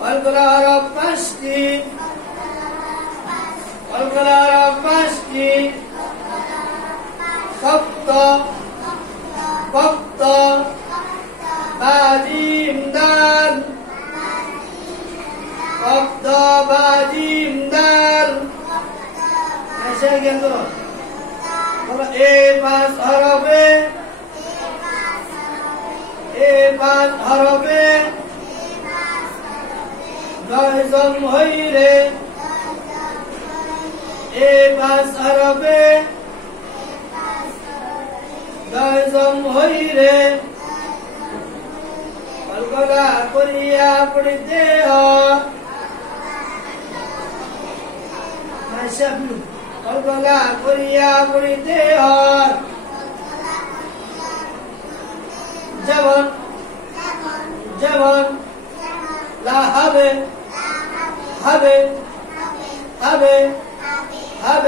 কলকলা হরফ 5টি কলকলা হরফ 5টি সপ্ত বক্ত বা জিম দাল শব্দ বা জিম দাল এসে গেল এই 5 হরফে জয়জম হইরে এই 5 হরফে জয়জম হইরে কলকলা করিয়া পড়িতে কলকলা করিয়া পড়িতে যেমন যেমন লা হবে হবে হবে হবে